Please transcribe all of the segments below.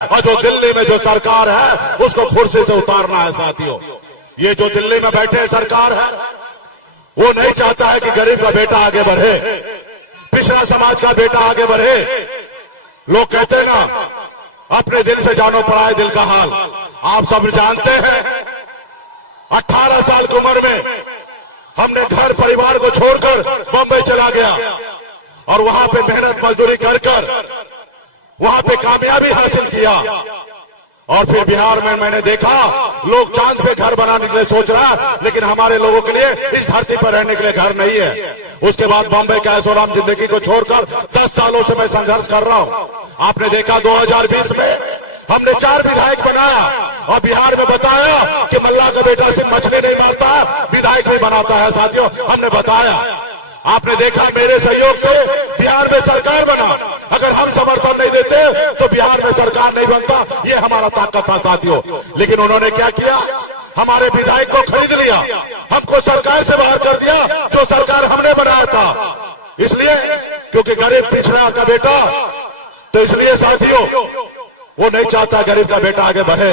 और जो दिल्ली में जो सरकार है उसको कुर्सी से उतारना है साथियों। ये जो दिल्ली में बैठे सरकार है वो नहीं चाहता है कि गरीब का बेटा आगे बढ़े, पिछड़ा समाज का बेटा आगे बढ़े। लोग कहते हैं ना अपने दिल से जानो पड़ा है दिल का हाल। आप सब जानते हैं 18 साल की उम्र में हमने घर परिवार को छोड़कर बंबई चला गया और वहां पे मेहनत मजदूरी कर वहां पे कामयाबी हासिल किया। और फिर बिहार में मैंने देखा लोग चांद पे घर बनाने के लिए सोच रहा है, लेकिन हमारे लोगों के लिए इस धरती पर रहने के लिए घर नहीं है। उसके बाद बॉम्बे का ऐशोआराम जिंदगी को छोड़कर 10 सालों से मैं संघर्ष कर रहा हूं। आपने देखा 2020 में हमने 4 विधायक बनाया और बिहार में बताया कि मल्ला का बेटा सिर्फ मछली नहीं मारता विधायक भी बनाता है साथियों, हमने बताया। आपने देखा मेरे सहयोग से बिहार में सरकार बना। अगर हम समर्थन नहीं देते तो बिहार में सरकार नहीं बनता, ये हमारा ताकत था साथियों। लेकिन उन्होंने क्या किया, हमारे विधायक को खरीद लिया, हमको सरकार से बाहर कर दिया जो सरकार हमने बनाया था। इसलिए क्योंकि गरीब पिछड़ा का बेटा, तो इसलिए साथियों वो नहीं चाहता गरीब का बेटा आगे बढ़े।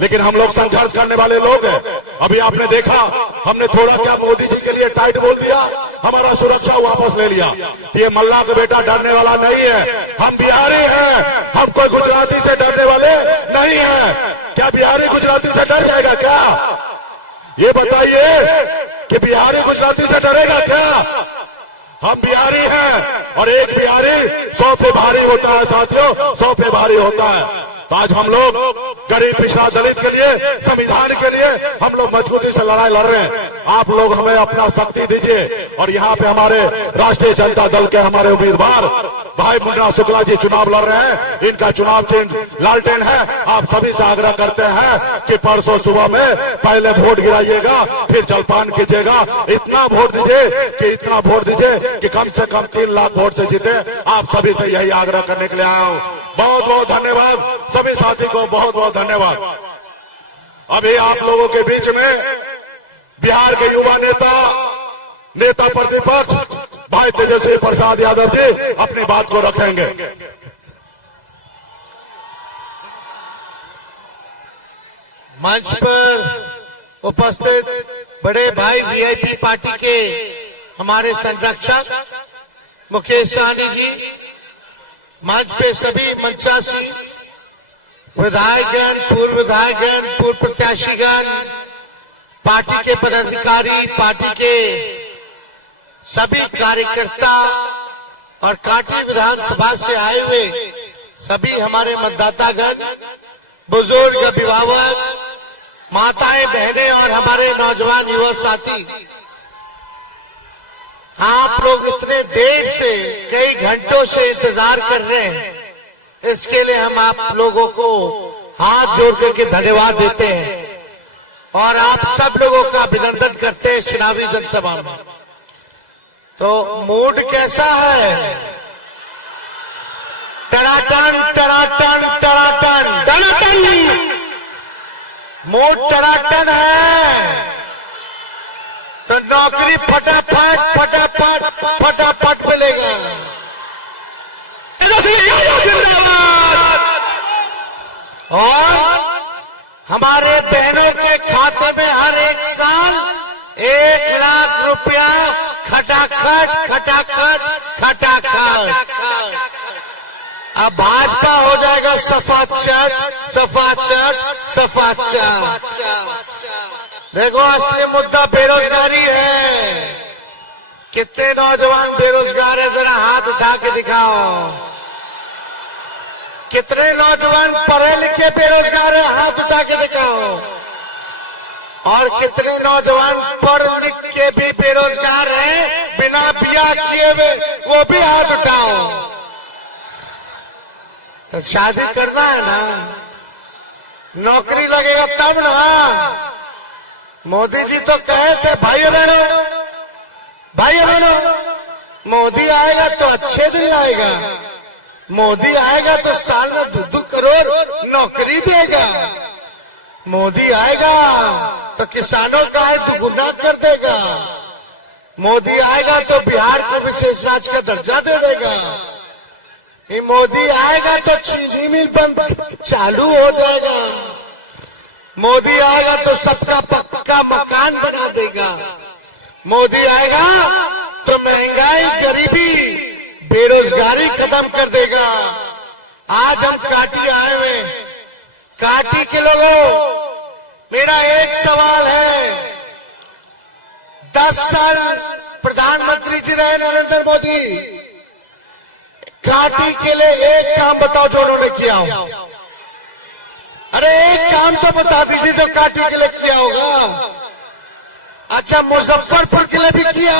लेकिन हम लोग संघर्ष करने वाले लोग हैं। अभी आपने देखा हमने थोड़ा क्या मोदी जी के लिए टाइट बोल दिया, हमारा सुरक्षा वापस ले लिया। तो ये मल्ला का बेटा डरने वाला नहीं है, हम बिहारी हैं, हम कोई गुजराती से डरने वाले नहीं है। क्या बिहारी गुजराती से डर जाएगा क्या? ये बताइए कि बिहारी गुजराती से डरेगा क्या? हम बिहारी हैं और एक बिहारी 100 पे भारी होता है साथियों, 100 पे भारी होता है। तो आज हम लोग गरीब पिछड़ा दलित के लिए, संविधान के लिए हम लोग मजबूती से लड़ाई लड़ रहे हैं। आप लोग हमें अपना शक्ति दीजिए। और यहाँ पे हमारे राष्ट्रीय जनता दल के हमारे उम्मीदवार भाई मुन्ना शुक्ला जी चुनाव लड़ रहे हैं। इनका चुनाव चिन्ह लालटेन है। आप सभी से आग्रह करते हैं कि परसों सुबह में पहले वोट गिराइएगा, फिर जलपान कीजिएगा। इतना वोट दीजिए कि इतना वोट दीजिए कि कम से कम 3 लाख वोट से जीते। आप सभी से यही आग्रह करने के लिए आया हूं। बहुत बहुत धन्यवाद सभी साथी को, बहुत बहुत धन्यवाद। अभी आप लोगों के बीच में बिहार के युवा नेता प्रतिपक्ष भाई तेजस्वी प्रसाद यादव जी अपनी बात को रखेंगे। मंच पर उपस्थित बड़े भाई वीआईपी पार्टी के हमारे संरक्षक मुकेश सहनी जी, मंच पे सभी मंचासी विधायकगण, पूर्व विधायकगण, पूर्व प्रत्याशीगण, पार्टी के पदाधिकारी, पार्टी के सभी कार्यकर्ता और कांटी विधानसभा से आए हुए सभी हमारे मतदातागण, बुजुर्ग, अभिभावक, माताएं, बहनें और हमारे नौजवान युवा साथी, आप लोग इतने देर से कई घंटों से इंतजार कर रहे हैं, इसके लिए हम आप लोगों को हाथ जोड़ करके धन्यवाद देते हैं और आप सब लोगों का अभिनंदन करते हैं इस चुनावी जनसभा में। तो मूड कैसा है? टनाटन टनाटन टनाटन टनाटन, मूड टनाटन है तो नौकरी फटाफट फटाफट फटाफट मिलेगा। और हमारे बहनों के खाते में हर एक साल 1 लाख रुपया खटाखट खटाखट खटाखट। अब भाजपा हो जाएगा सफाचट सफाचट सफाचट। देखो असली मुद्दा बेरोजगारी है। कितने नौजवान बेरोजगार है, जरा हाथ उठा के दिखाओ। कितने नौजवान पढ़े लिखे बेरोजगार है, हाथ उठा के दिखाओ। और कितने नौजवान पढ़ लिख के भी बेरोजगार हैं, बिना बियाह किए हुए, वो भी हाथ उठाओ। तो शादी करना है ना, नौकरी लगेगा तब ना। मोदी जी तो कहे थे भाई बहनों, मोदी आएगा तो अच्छे दिन आएगा, मोदी आएगा तो साल में 2-2 करोड़ नौकरी देगा, मोदी आएगा तो किसानों का आय दुगुना कर देगा, मोदी आएगा तो बिहार को विशेष राज्य का दर्जा दे देगा, ये मोदी आएगा तो चीनी मिल बंद चालू हो जाएगा। मोदी आएगा तो सबका पक्का मकान बना देगा। मोदी आएगा तो महंगाई, गरीबी, बेरोजगारी खत्म कर देगा। आज हम काटी आए हुए, काटी के लोगों, मेरा एक सवाल है। 10 साल प्रधानमंत्री जी रहे नरेंद्र मोदी, काटी के लिए एक काम बताओ जो उन्होंने किया हो। अरे एक काम तो बता दीजिए जो काटी के लिए किया होगा। अच्छा, मुजफ्फरपुर के लिए भी किया?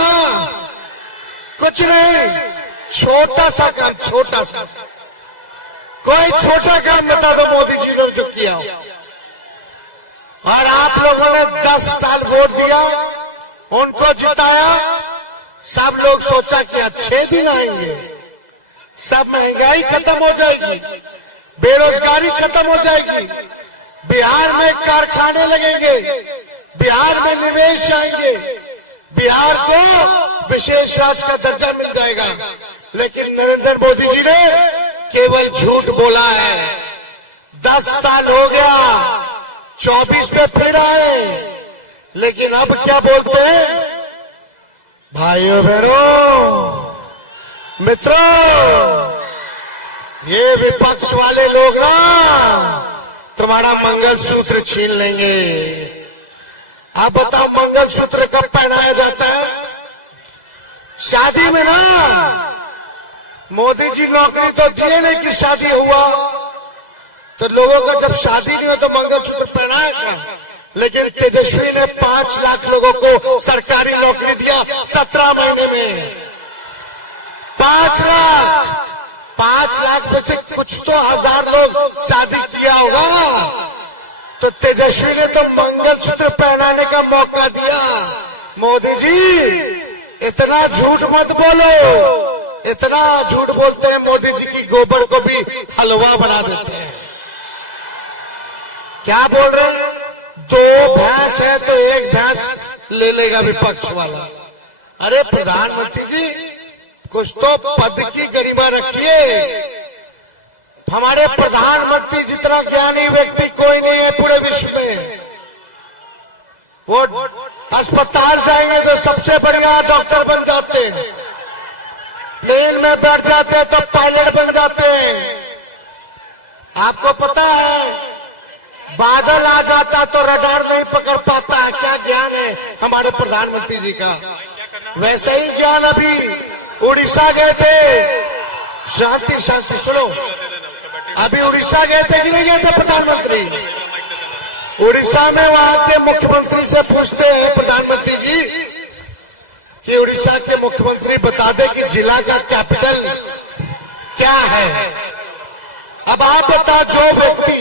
कुछ नहीं, छोटा सा काम, छोटा सा, कोई छोटा काम बता दो मोदी जी ने जो किया हो। और आप लोगों ने 10 साल वोट दिया, उनको जिताया, सब लोग सोचा कि अच्छे दिन आएंगे, सब महंगाई खत्म हो जाएगी, बेरोजगारी खत्म हो जाएगी, बिहार में कारखाने लगेंगे, बिहार में निवेश आएंगे, बिहार को विशेष राज्य का दर्जा मिल जाएगा। लेकिन नरेंद्र मोदी जी ने केवल झूठ बोला है। 10 साल हो गया, 24 में फिर आए, लेकिन अब क्या बोलते हैं? भाइयों बहनों, मित्रों, ये विपक्ष वाले लोग ना तुम्हारा मंगलसूत्र छीन लेंगे। आप बताओ मंगलसूत्र कब पहनाया जाता है? शादी में ना। मोदी जी नौकरी तो दिए नहीं कि शादी हुआ, तो लोगों का जब शादी नहीं हो तो मंगलसूत्र पहनाया क्या? लेकिन तेजस्वी ने 5 लाख लोगों को सरकारी नौकरी दिया 17 महीने में। 5 लाख में से कुछ तो 1000 लोग शादी किया होगा, तो तेजस्वी ने तो मंगलसूत्र पहनाने का मौका दिया। मोदी जी इतना झूठ मत बोलो, इतना झूठ बोलते हैं मोदी जी की गोबर को भी हलवा बना देते हैं। क्या बोल रहे हैं? 2 भैंस है तो 1 भैंस ले लेगा विपक्ष वाला। अरे प्रधानमंत्री जी, कुछ तो पद की गरिमा रखिए। हमारे प्रधानमंत्री जितना ज्ञानी व्यक्ति कोई नहीं है पूरे विश्व में। वो अस्पताल जाएंगे तो सबसे बढ़िया डॉक्टर बन जाते हैं, प्लेन में बैठ जाते हैं तो पायलट बन जाते हैं। आपको पता है, बादल आ जाता तो रडार नहीं पकड़ पाता। क्या ज्ञान है हमारे प्रधानमंत्री जी का। वैसे ही ज्ञान अभी उड़ीसा गए थे, शांति शांति सुनो, अभी उड़ीसा गए थे कि नहीं गए थे प्रधानमंत्री? उड़ीसा में वहां के मुख्यमंत्री से पूछते हैं प्रधानमंत्री जी कि उड़ीसा के मुख्यमंत्री बता दे कि जिला का कैपिटल क्या है। अब आप बता, जो व्यक्ति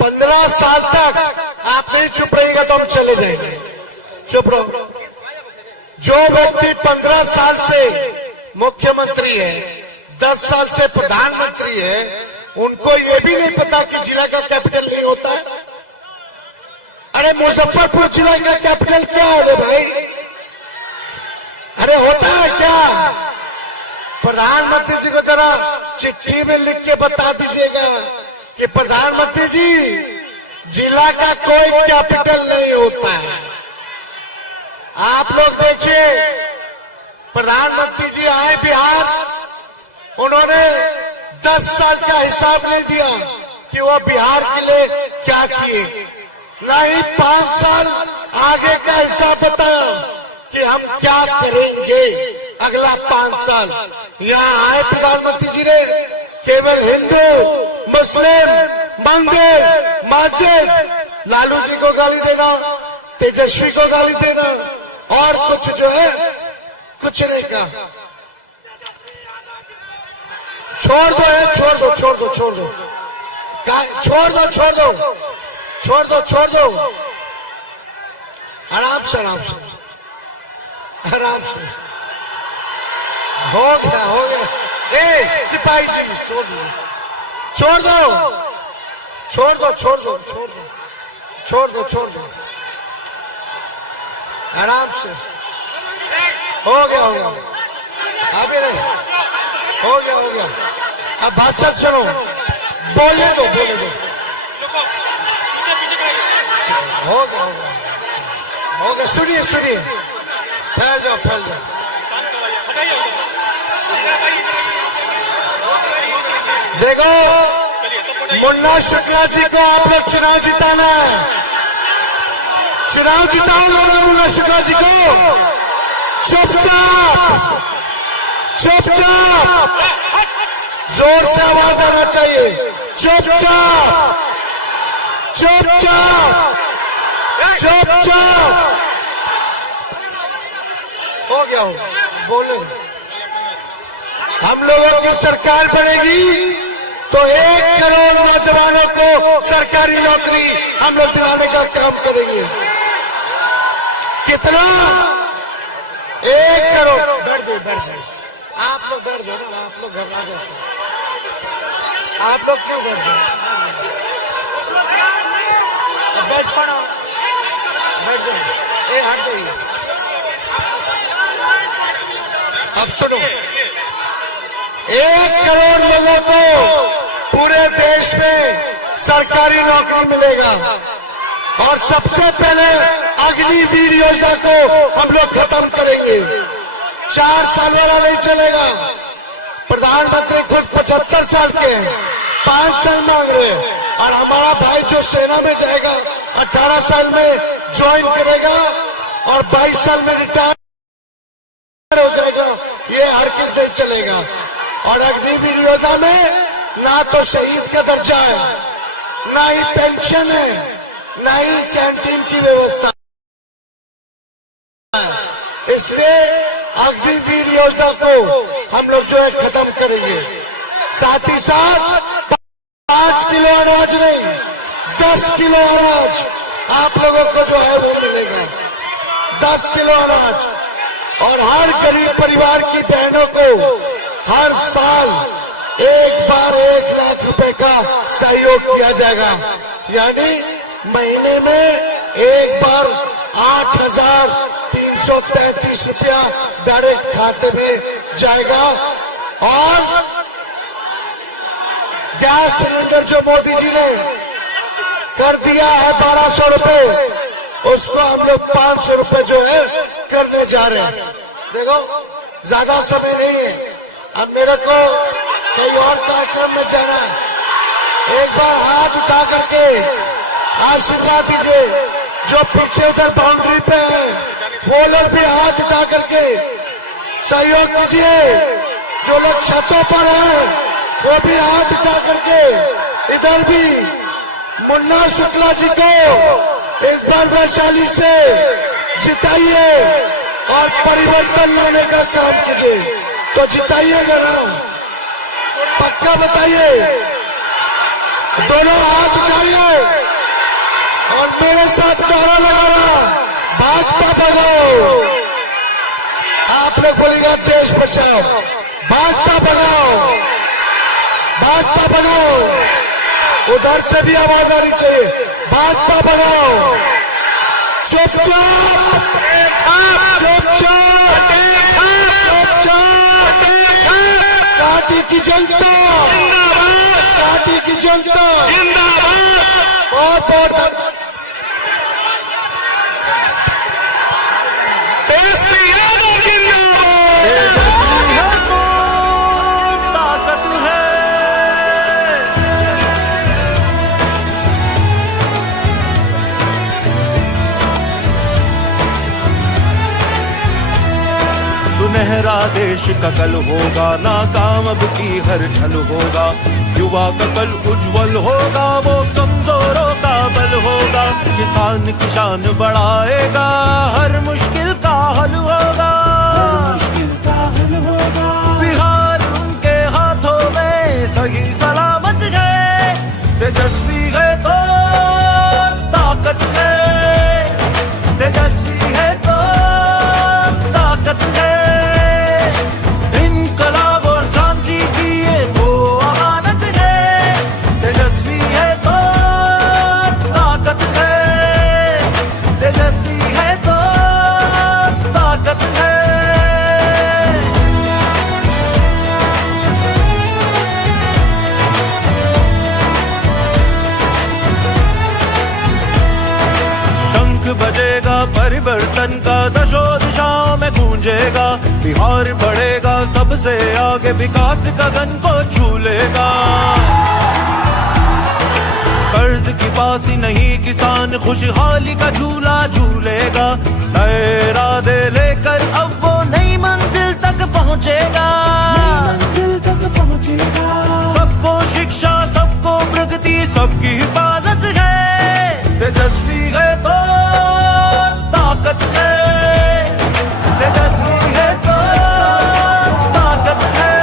15 साल तक, आप नहीं चुप रहिएगा तो हम चले जाएंगे, चुप रहो। जो व्यक्ति 15 साल से मुख्यमंत्री है, 10 साल से प्रधानमंत्री है, उनको ये भी नहीं पता कि जिला का कैपिटल नहीं होता है। अरे मुजफ्फरपुर जिला का कैपिटल क्या है भाई? अरे होता है क्या? प्रधानमंत्री जी को जरा चिट्ठी में लिख के बता दीजिएगा कि प्रधानमंत्री जी, जिला का कोई कैपिटल नहीं होता है। आप लोग देखिए, प्रधानमंत्री जी आए बिहार, उन्होंने 10 साल का हिसाब नहीं दिया कि वो बिहार के लिए क्या किए, ना ही 5 साल आगे का हिसाब बताया कि हम क्या करेंगे अगला 5 साल। यहाँ आए प्रधानमंत्री जी ने केवल हिंदू, मुस्लिम, मंदिर, मस्जिद, लालू जी को गाली देना, तेजस्वी को गाली देना, और कुछ जो है कुछ नहीं कहा। छोड़ दो, छोड़ दो, छोड़ दो, छोड़ दो, छोड़ दो, छोड़ दो, छोड़ दो, छोड़ दो, आराम से, आराम से, आराम से। हो गया, हो गया। ए सिपाही जी, छोड़ दो, छोड़ दो, छोड़ दो, छोड़ दो, छोड़ दो, छोड़ दो, छोड़ दो, आराम से। हो गया, हो गया, अभी नहीं, हो गया, हो गया। अब भाषण सुनो, बोलने दो, बोलने दो। होगा होगा होगा, सुनिए सुनिए, फैल जाओ फैल जाओ। देखो, मुन्ना शुक्ला जी को आप लोग चुनाव जिताना है, चुनाव जिताओ लोगों मुन्ना शुक्ला जी को। चुपचाप चुपचाप, जोर से आवाज आना चाहिए। चुपचाप चुपचाप चुपचाप, हो गया हो, बोलो। हम लोगों की सरकार बनेगी तो 1 करोड़ नौजवानों को सरकारी नौकरी हम लोग दिलाने का काम करेंगे। कितना? 1 करोड़। बैठ जाइए बैठ जाइए, आप लोग बैठ जाओ ना, आप लोग घबरा जाते हैं। आप लोग क्यों बैठ जाओ? बैठो ना, बैठ जाओ। हट जाइए। अब सुनो, 1 करोड़ लोगों को पूरे देश में सरकारी नौकरी मिलेगा। और सबसे पहले अग्निवीर योजना को हम लोग खत्म करेंगे। 4 साल वाला नहीं चलेगा। प्रधानमंत्री खुद 75 साल के हैं, 5 साल मांग रहे हैं। और हमारा भाई जो सेना में जाएगा 18 साल में ज्वाइन करेगा और 22 साल में रिटायर हो जाएगा। ये हर किस देश चलेगा। और अग्निवीर योजना में ना तो शहीद का दर्जा है, ना ही पेंशन है, ना ही कैंटीन की व्यवस्था है। इसलिए अग्निवीर योजना को हम लोग जो है खत्म करेंगे। साथ ही साथ 5 किलो अनाज नहीं, 10 किलो अनाज आप लोगों को जो है वो मिलेगा। 10 किलो अनाज। और हर गरीब परिवार की बहनों को हर साल एक बार 1 लाख रुपए का सहयोग किया जाएगा। यानी महीने में एक बार 8,333 रुपया डायरेक्ट खाते में जाएगा। और गैस सिलेंडर जो मोदी जी ने कर दिया है 1200 रुपए, उसको हम लोग 500 रुपए जो है करने जा रहे हैं। देखो, ज्यादा समय नहीं है, अब मेरे को कई और कार्यक्रम में जाना है। एक बार हाथ उठा करके आशीर्वाद दीजिए। जो पीछे उधर बाउंड्री पे हैं वो लोग भी हाथ उठा करके सहयोग कीजिए। जो लोग छतों पर हैं वो भी हाथ उठा करके इधर भी मुन्ना शुक्ला जी को एक बार वैशाली से जिताइए और परिवर्तन लाने का काम कीजिए। तो जिताइएगा ना, पक्का बताइए। दोनों हाथ उठाइए और मेरे साथ नारा लगाना, भाजपा भगाओ। आप लोग बोलेगा देश बचाओ, भाजपा भगाओ, भाजपा भगाओ। उधर से भी आवाज आनी चाहिए, भाजपा भगाओ। चुपचाप चुपचाप चुपचाप, पार्टी की जनता जिंदाबाद, पार्टी की जनता जिंदाबाद। बहुत बहुत ताकत है। सुनहरा देश का कल होगा, नाकाम अब की हर छल होगा। युवा का कल उज्जवल होगा, वो कमजोरों का बल होगा। किसान की शान बढ़ाएगा, हर मुश्किल का हल होगा, बिहार उनके हाथों में सही सलामत है। तेजस्वी है तो ताकत है, तेजस्वी है तो ताकत है। इनकलाब और क्रांति की ये तो अमानत है। तेजस्वी है तो ताकत है, तेजस्वी है तो परिवर्तन का दशो दिशाओं में गूंजेगा। बिहार बढ़ेगा सबसे आगे, विकास गगन को छू लेगा। कर्ज की फांसी नहीं, किसान खुशहाली का झूला झूलेगा। नए इरादे लेकर अब वो नई मंजिल तक पहुंचेगा। सबको शिक्षा, सबको प्रगति, सबकी हिफाजत है। तेजस्वी है तो ताकत है, तेजस्वी है तो ताकत है।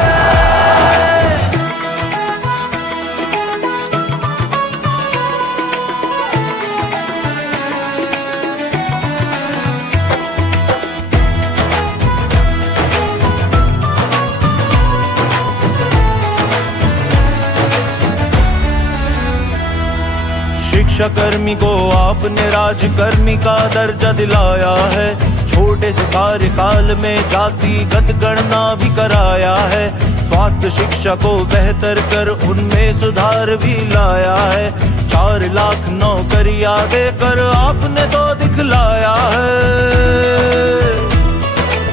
शिक्षा कर्मी को आपने राजकर्मी का दर्जा दिलाया है। छोटे से कार्यकाल में जातिगत गणना भी कराया है। स्वास्थ्य शिक्षा को बेहतर कर उनमें सुधार भी लाया है। 4 लाख नौकरियां देकर आपने तो दिखलाया है।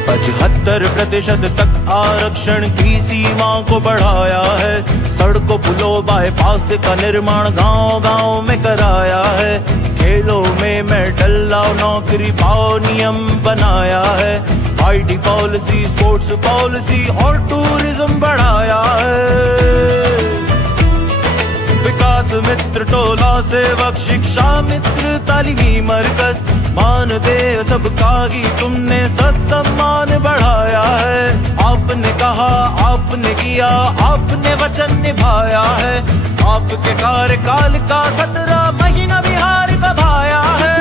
75% तक आरक्षण की सीमा को बढ़ाया है। सड़कों पुलों बाईपास का निर्माण गांव-गांव में कराया है। खेलों में मेडल लाओ, नौकरी पाओ नियम बनाया है। IT पॉलिसी, स्पोर्ट्स पॉलिसी और टूरिज्म बढ़ाया है। विकास मित्र टोला सेवक, शिक्षा मित्र तालीमी मरकज, मानदेय सबका ही तुमने सम्मान बढ़ाया है। आपने कहा, आपने किया, आपने वचन निभाया है। आपके कार्यकाल का 17 महीना बिहार का भाया है।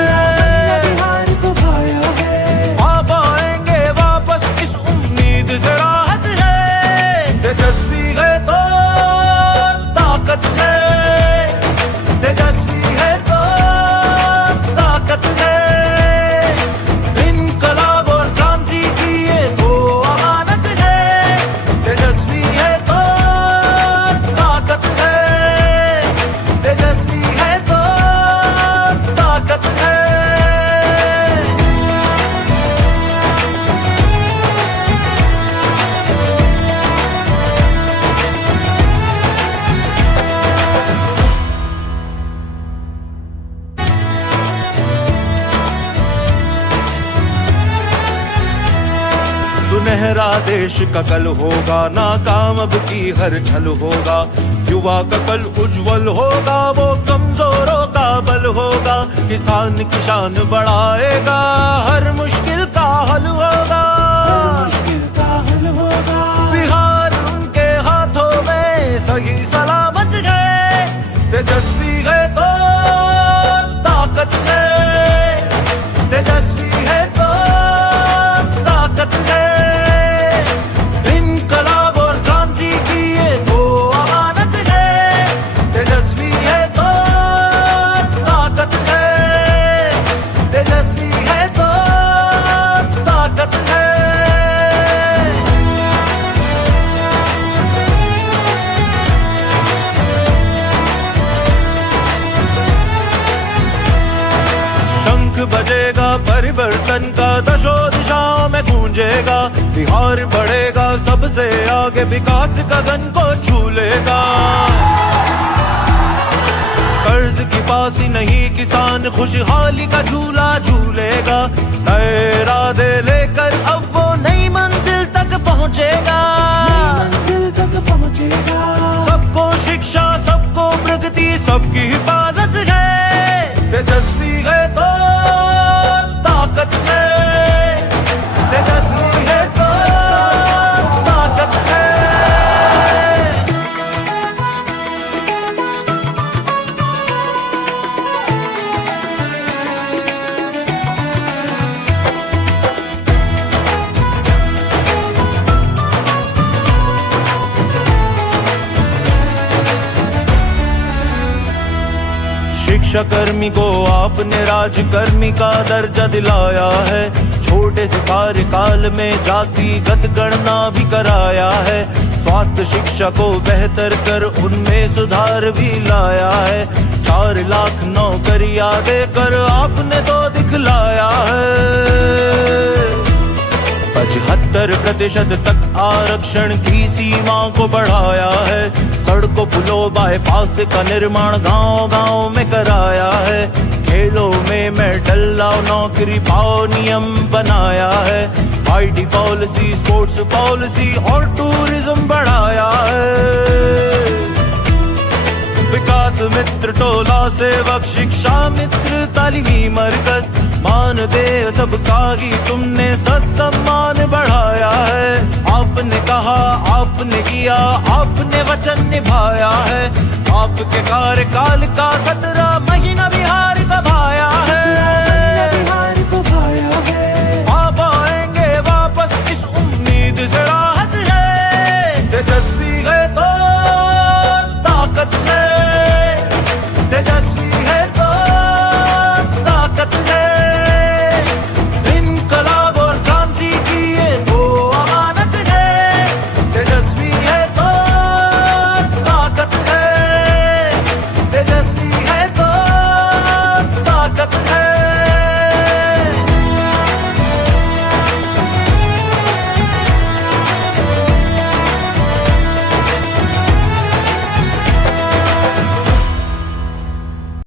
आप आएंगे वापस, इस उम्मीद से राहत है। तेजस्वी है तो ताकत है, तेजस्वी है तो ताकत है। इनकलाब और क्रांति की ये तो अमानत है। तेजस्वी है तो ताकत है, तेजस्वी है तो ताकत है। सुनहरा देश का कल होगा, नाकाम अब की हर छल होगा। युवा का कल उज्जवल होगा, वो कमजोरों का बल होगा। किसान की शान बढ़ाएगा, हर मुश्किल का हल होगा। बिहार उनके हाथों में सही सलामत है। तेजस्वी है तो ताकत है, तेजस्वी है तो ताकत है। इनकलाब और क्रांति की ये तो अमानत है। तेजस्वी है तो ताकत है, तेजस्वी है तो ताकत है। शंख बजेगा परिवर्तन का, दशो दिशाओं में गूंजेगा। बिहार बढ़ेगा सबसे आगे, विकास गगन को छू लेगा। कर्ज की फांसी नहीं, किसान खुशहाली का झूला झूलेगा। नए इरादे लेकर अब वो नई मंजिल तक पहुंचेगा। सबको शिक्षा, सबको प्रगति, सबकी हिफाजत है। तेजस्वी है तो ताकत है, तेजस्वी है तो ताकत है। शिक्षा कर्मी को आपने राजकर्मी का दर्जा दिलाया है। छोटे से कार्यकाल में जातिगत गणना भी कराया है। स्वास्थ्य शिक्षा को बेहतर कर उनमें सुधार भी लाया है। 4 लाख नौकरियां देकर आपने तो दिखलाया है। 75% तक आरक्षण की सीमा को बढ़ाया है। सड़कों पुलों बाईपास का निर्माण गांव-गांव में कराया है। खेलों में मेडल लाओ, नौकरी पाओ नियम बनाया है। आईटी पॉलिसी, स्पोर्ट्स पॉलिसी और टूरिज्म बढ़ाया है। विकास मित्र, टोला सेवक, शिक्षा मित्र, तालीमी मरकज, मानदेय सबका ही तुमने सम्मान बढ़ाया है। आपने कहा, आपने किया, आपने वचन निभाया है। आपके कार्यकाल का